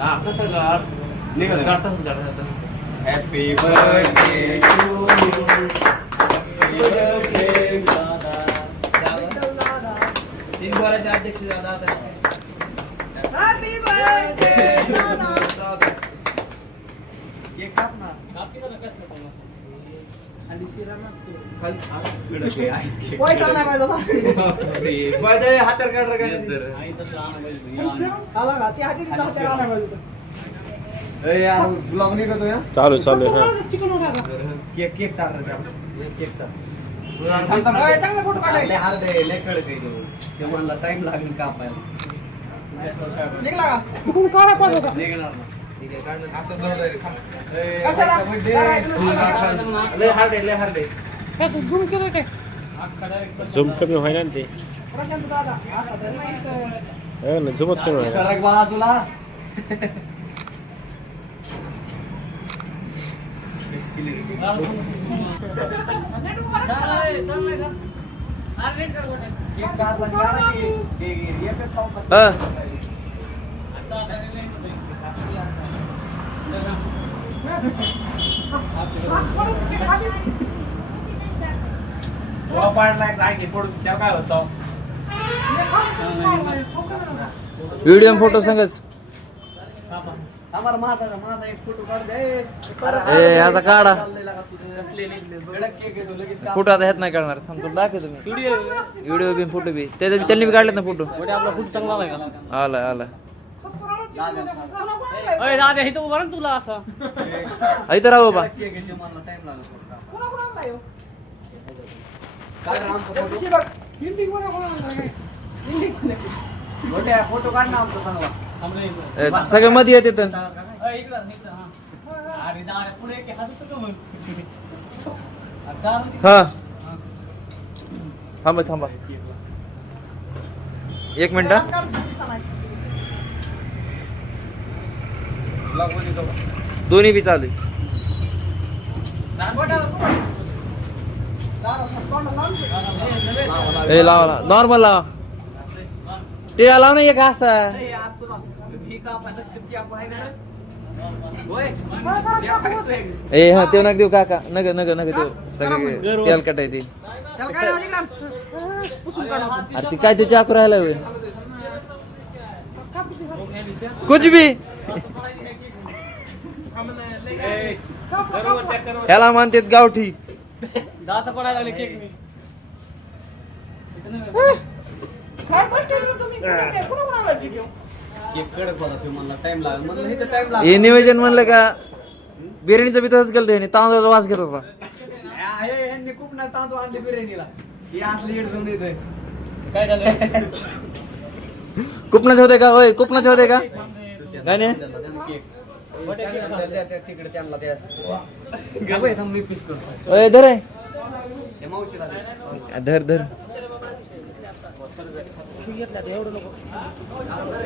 कसं गार निघाल गाडताच गाडतात. Happy birthday to you, happy birthday दादा. तीन बोलाचे अध्यक्ष दादा. हॅपी बर्थडे दादा. केक काप ना. कापी ना कसं कोण खाली शिरा मागतो खाली कडक आईस केक काय करणार पाहिजे आता बाय हातार काढ रे काय आई तर लहान पाहिजे आला का ती हाती हातार आला पाहिजे ए यार ब्लॉग नाही करतो या चालू हां चिकन होता केक चाल रे केक चाल चांगला फोटो काढायला हार दे ले कडक आहे ते मला टाइम लागेल कापायला निघला का कोण काढा पाहिजे निघणार ना ठीक आहे काढ असं धरलं रे कशाला ले हार दे काय तू झूम केलं काय झूम कमी व्हायला ना ते प्रशांत दादा असा तर नाही ना झूमच कमी व्हायला सरक बाजूला व्हिडिओ फोटो सांगच आम्हाला माझा एक फोटो काढ दे याचा काढा फोटो आता ह्यात नाही काढणार थांब तुला दाखवतो मी व्हिडिओ बी फोटो बी त्यांनी बी काढलेत ना फोटो आपला खूप चांगला आला आला दादा हे तर उभा तुला असं इथं राहू बाबा फोटो काढ ना आमचा चांगला सगळे मध्ये येते तर हा थांबा थांबा एक मिनिट दोन्ही बी चालू हे लावा नॉर्मल लावा ते लाव ना एक असा ए हा ते नका देऊ काका नग देऊ सगळे तेल कटाय ते अरे काय ते चाकू राहिला कुछ भी ह्याला म्हणतात गावठी दात पडायला लागले केक मी हे नियोजन म्हणलं का बिर्याणीचं बी तसंच केलं त्याने तांदूळाचा वास घेत होता खूप नाही तांदूळ आणले बिर्याणीला काय झालं कुपनाचे होते का होय कुपनाचे होते का काय नाही धर धर धर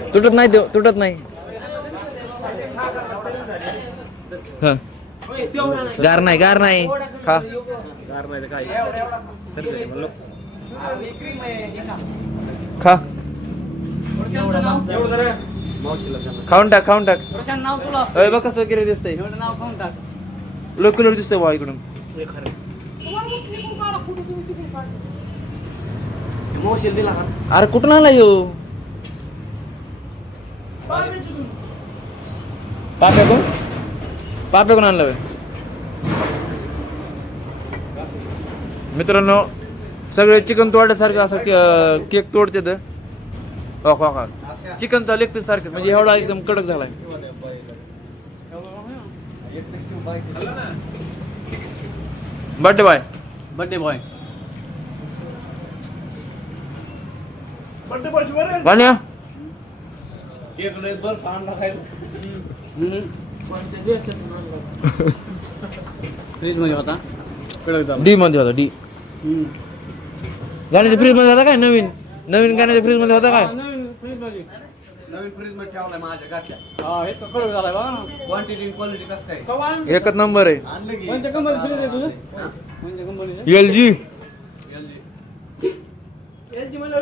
तुटत नाही गार नाही खा खा खाऊन टाक बघ कसं वगैरे दिसतंय लोकलर दिसतंय बा इकडून अरे कुठून आला यो पाप्याकडून आणलं मित्रांनो सगळे चिकन तोडल्यासारखं असं केक तोडते चिकनचा लेग पीस सारखं म्हणजे एवढा एकदम कडक झालाय बर्थडे बॉय वाण्या केक लय बर्फ आणला खायला फ्रीज मध्ये होता डी मध्ये होता डी गाण्याच्या फ्रीज मध्ये होता काय नवीन गाण्याच्या फ्रीज मध्ये होता काय नवीन फ्रीज मध्ये ठेवलाय माझ्या गाठल्या हा हे तर कडक झालाय बघा ना क्वांटिटी क्वालिटी कसं काय एकच नंबर आहे आणलं की कोणत्या कंपनी फ्रीज आहे तुझं कोणत्या कंपनीचं LG मला